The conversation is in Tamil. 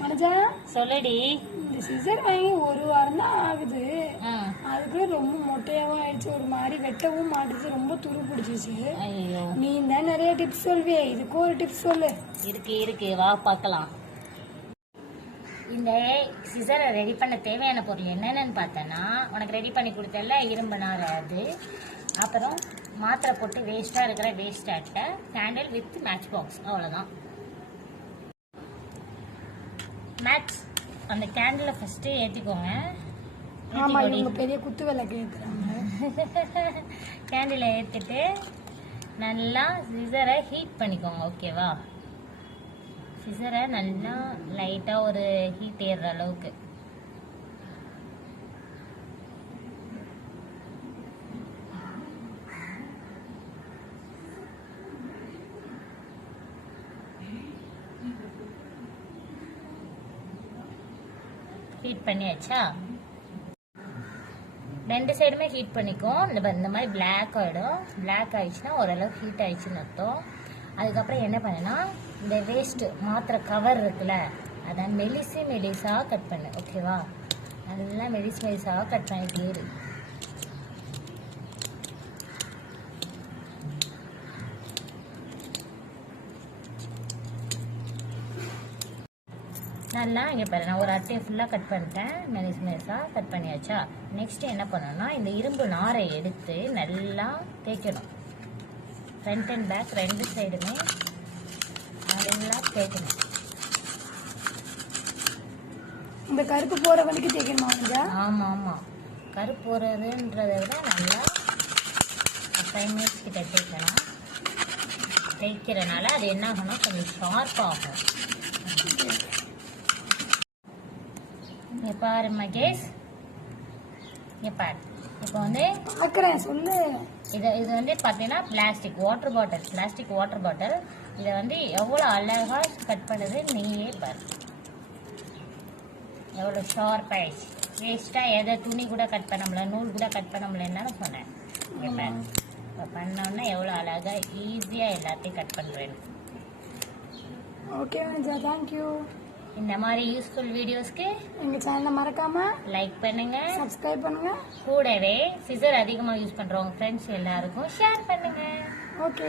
மனஜா சொல்லுடி. இந்த சிசர் வாங்கி ஒரு வாரம் தான் ஆகுது. அதுக்குள்ள ரொம்ப மொட்டையாவும் ஆயிடுச்சு, ஒரு மாதிரி வெட்டவும் மாட்டுச்சு, ரொம்ப துரு பிடிச்சிச்சு. நீ தான் நிறைய டிப்ஸ் சொல்வியே, இதுக்கு ஒரு டிப்ஸ் சொல்லு. இருக்கு வா பார்க்கலாம். இந்த சிசரை ரெடி பண்ண தேவையான பொருள் என்னென்னு பார்த்தேன்னா, உனக்கு ரெடி பண்ணி கொடுத்தல இரும்பு நார், அது அப்புறம் மாத்திரை போட்டு வேஸ்ட்டாக இருக்கிற வேஸ்ட் அட்டை, கேண்டில் வித் மேட்ச் பாக்ஸ், அவ்வளோதான். மேட்ச் அந்த கேண்டிலை ஃபஸ்ட்டு ஏற்றிக்கோங்க. ஆமாம், இவங்க பெரிய குத்து விளக்கு ஏற்றுறாங்க. கேண்டிலை ஏற்றிட்டு நல்லா சிசரை ஹீட் பண்ணிக்கோங்க, ஓகேவா? சிசரை நல்லா லைட்டாக ஒரு ஹீட் ஏறுற அளவுக்கு. ஹீட் பண்ணியாச்சா? ரெண்டு சைடுமே ஹீட் பண்ணிக்கும். இந்த மாதிரி பிளாக் ஆகிடும். பிளாக் ஆயிடுச்சுன்னா ஓரளவு ஹீட் ஆயிடுச்சுன்னு அர்த்தம். அதுக்கப்புறம் என்ன பண்ணேன்னா, இந்த வேஸ்ட்டு மாத்திரை கவர் இருக்குல்ல, அதை மெலிசாக கட் பண்ணு, ஓகேவா? நல்லா மெலிசாக கட் பண்ணிட்டே இரு. நல்லா இங்கே பாரு, நான் ஒரு அட்டையை ஃபுல்லாக கட் பண்ணிட்டேன். மெலிசாக கட் பண்ணியாச்சா? நெக்ஸ்ட் என்ன பண்ணணும்னா, இந்த இரும்பு நாரை எடுத்து நல்லா தேய்க்கணும். ஃப்ரண்ட் அண்ட் பேக் ரெண்டு சைடுமே நல்லா தேய்க்கணும். இந்த கருப்பு போகிற வரைக்கும் தேய்க்கணுமா? ஆமாம், கருப்பு போகிறதுன்றதை விட நல்லா 5 மினிட்ஸ் கிட்ட தேய்க்கணும். தேய்க்கிறனால அது என்ன ஆகணும், கொஞ்சம் ஷார்ப்பாகும். இங்கே பாரு மகேஷ், இங்கே பாரு. இப்போ வந்து பார்க்குறேன், சொல்லு. இது வந்து பார்த்தீங்கன்னா பிளாஸ்டிக் வாட்டர் பாட்டில். இதை வந்து எவ்வளோ அழகாக கட் பண்ணுது நீயே பாரு. எவ்வளோ ஷார்ப் ஆயிடுச்சு. வேஸ்ட்டாக எதை துணி கூட கட் பண்ண முடியல, நூல் கூட கட் பண்ண முடியலன்னு சொன்னேன். இப்போ பண்ணோன்னா எவ்வளோ அழகாக ஈஸியாக எல்லாத்தையும் கட் பண்ணுறேன். Okay Manaja, thank you. இந்த மாதிரி யூஸ்ஃபுல் வீடியோஸ்க்கு எங்கள் சேனலை மறக்காம லைக் பண்ணுங்க, சப்ஸ்கிரைப் பண்ணுங்க. கூடவே சிசர் அதிகமாக யூஸ் பண்ணுறவங்க ஃப்ரெண்ட்ஸ் எல்லாருக்கும் ஷேர் பண்ணுங்க. ஓகே.